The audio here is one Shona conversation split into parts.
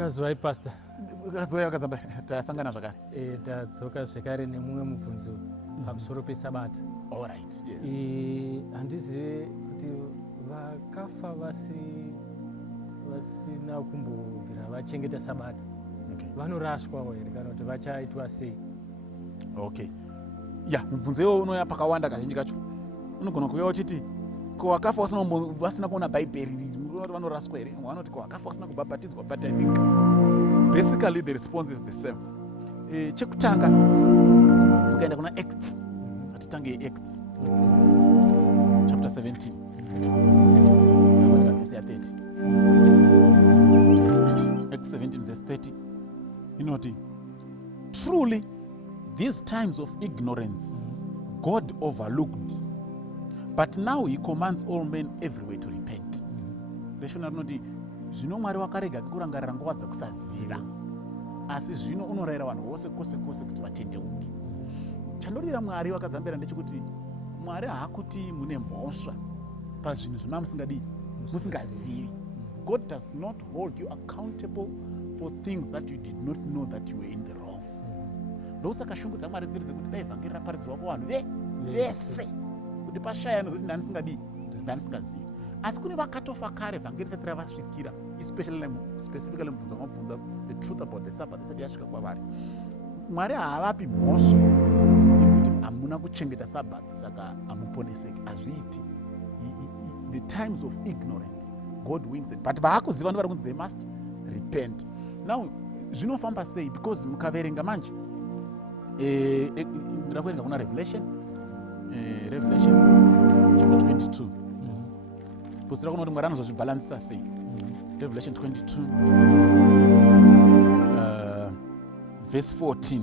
Wakazwai pastor. Wakazwai wakadzamba tasangana zvakare. Tadzoka zvekare nemumwe mubvunzo pamusoro peSabata. All right. Yes. Handizive kuti vakafa vasina kumbobvira vachengeta Sabata. Vanorashwawo here kana kuti vachaitwa sei? Okay. Mubvunzo iwowo unouya pakawanda kazhinji kacho. Unogona kuuya uchiti ko vakafa vasina kuona bhaibheri vanoraswa here? Vanoti ko vakafa vasina kubhabhatidzwa, but I think basically the response is the same. Chekutanga ukaenda kuna Acts, atitange Acts chapter 17 verse 30. Acts 17 verse 30. Inoti, truly these times of ignorance God overlooked, but now he commands all men everywhere to repent. Reshona rinoti zvino Mwari wakarega kurangarira nguva dzekusaziva, asi zvino unorayira vanhu vose kwose kwose kuti vatendeuke. Chandodira Mwari wakadzambira ndechekuti Mwari haakuti mune mhosva pazvinhu musingazivi. God does not hold you accountable for things that you did not know that you were in the wrong. Ndosaka shungu dzaMwari dziri dzekuti dai vhangeri raparidzirwa kuvanhu vese kuti pashaya anozoti ndanisingazivi. Asi kune vakatofa kare vhangeri risati ravasvikira, specifically mubvunzo wamabvunza the truth about the Sabbath isati yasvika kwavari. Mwari haavapi mhosva yekuti hamuna kuchengeta Sabbath saka hamuponeseki. Hazviiti. The times of ignorance God wins it, but vaakuziva ndovari kunzi they must repent. Now zvinofamba sei? Because mukaverenga manje ndirakuverenga kuna Revelation chapter 22 because tirakuona kuti Mwari anozozvibhalansisa sei. Revelation 22 verse 14.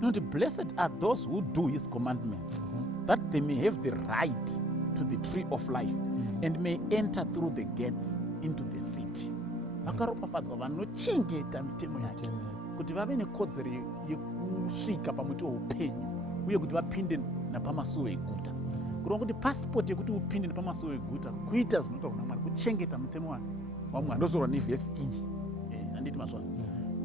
Not blessed are those who do his commandments, that they may have the right to the tree of life and may enter through the gates into the city. Vakaropafadzwa vanochengeta mitemo yake kuti vave nekodzero yekusvika pamuti weupenyu uye kuti vapinde napamasuo eguta. Kureva kuti pasipoti yekuti upinde napamasuo eguta kuita zvinotaurwa naMwari, kuchengeta mutemo waMwari. Ndozorwa nevhesi iyi. Handiti mazvana.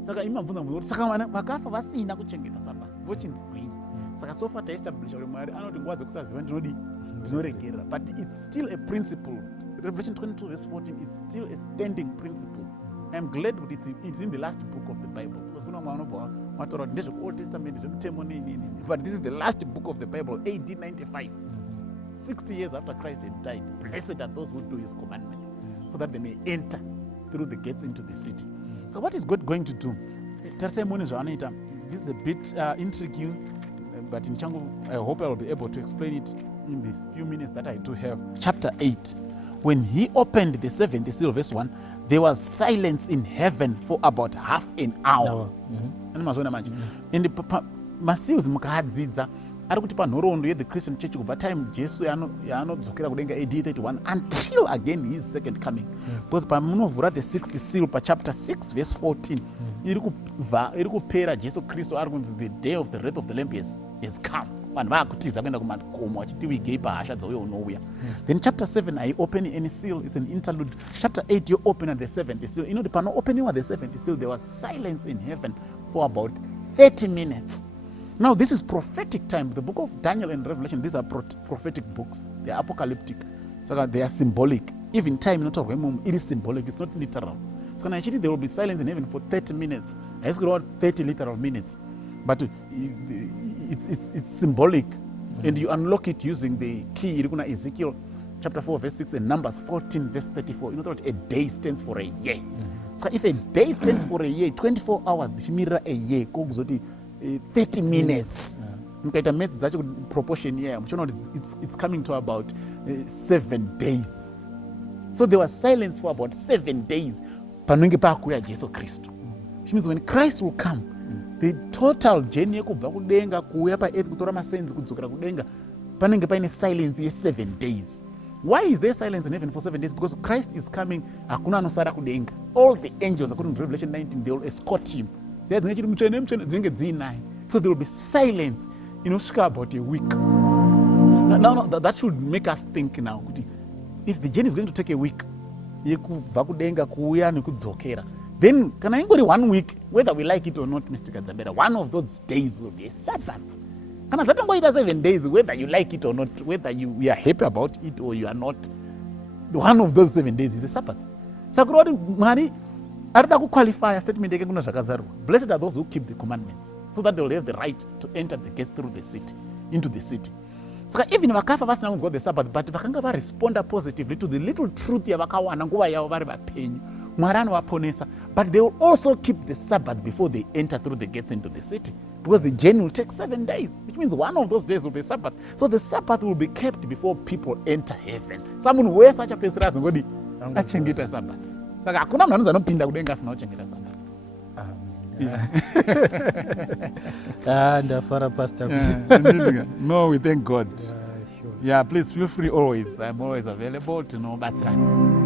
Saka imabvunza kuti saka vakafa vasina kuchengeta Sabata vochinzi kwini? Saka so far taestablisha kuti Mwari anoti nguva dzekusaziva ndinoregerera, but it's still a principle. Revelation 22 verse 14 is still a standing principle. I'm glad that it's in the last book of the Bible, because kuna mwana wataura kuti ndezve Testament zvemutemo nini, but this is the last book of the Bible, AD 95, 60 years after Christ had died. Blessed are those who do his commandments, so that they may enter through the gates into the city. So what is God going to do? This is a bit intriguing, but in Changu, I hope I will be able to explain it in these few minutes that I do have. Chapter 8. When he opened the seventh seal, verse 1, there was silence in heaven for about half an hour. And maseals mukahadzidza ari kuti panhoroondo ye the Christian church kubva time Jesu yaanodzokera kudenga AD 31 until again his second coming. Because pamunovhura the sixth seal chapter 6 verse 14 iri kupera Jesu Kristu ari kunzi the day of the wrath of the Lamb has come. Vanhu vaakutiza kuenda kumakomo vachitiwigei pahasha dzauyo unouya. Then chapter 7 haiopen any seal, it's an interlude. Chapter 8 you open at the seventh seal. You know, pano opening of the seventh seal, there was silence in heaven for about 30 minutes. Now this is prophetic time. The book of Daniel and Revelation, these are prophetic books. They are apocalyptic. So they are symbolic. Even time, not it is symbolic, it's not literal. So actually there will be silence in heaven for 30 minutes. I asked about 30 literal minutes. But it's symbolic, and you unlock it using the key. Ezekiel chapter 4 verse 6 and Numbers 14 verse 34. You know that a day stands for a year. So if a day stands for a year, 24 hours mirror a year, 30 minutes. Proportion here. It's coming to about 7 days. So there was silence for about 7 days. Which means when Christ will come, the total journey yekubva kudenga kuuya paearth kutora masenzi kudzokera kudenga panenge paine silence ye 7 days. Why is there silence in heaven for 7 days? Because Christ is coming, hakuna anosara kudenga. All the angels, according to Revelation 19, they will escort him. So there will be silence, about a week. Now that should make us think now. If the journey is going to take a week, then then kana ingori 1 week, whether we like it or not, Mr. Kadzambera, one of those days will be a Sabbath. Kana dzatongoita 7 days, whether you like it or not, whether you are happy about it or you are not, one of those 7 days is a Sabbath. Saka kuti Mwari arida kuqualify statement yake kuna zvakazarwa. Blessed are those who keep the commandments, so that they will have the right to enter the gates through the city, into the city. Saka even vakafa vasina kunzwa the Sabbath, but vakanga varesponda positively to the little truth yavakawana nguva yavo vari vapenyu. Mwari anovaponesa, but they will also keep the Sabbath before they enter through the gates into the city, because the journey will take 7 days, which means one of those days will be Sabbath. So the Sabbath will be kept before people enter heaven. Someone who such a place ngodi achengeta Sabbath. Saka hakuna munhu anozanopinda kudenga asina kuchengeta Sabbath. Ndafara Pastor. No, we thank God. Sure. Yeah, please feel free always. I'm always available to know better.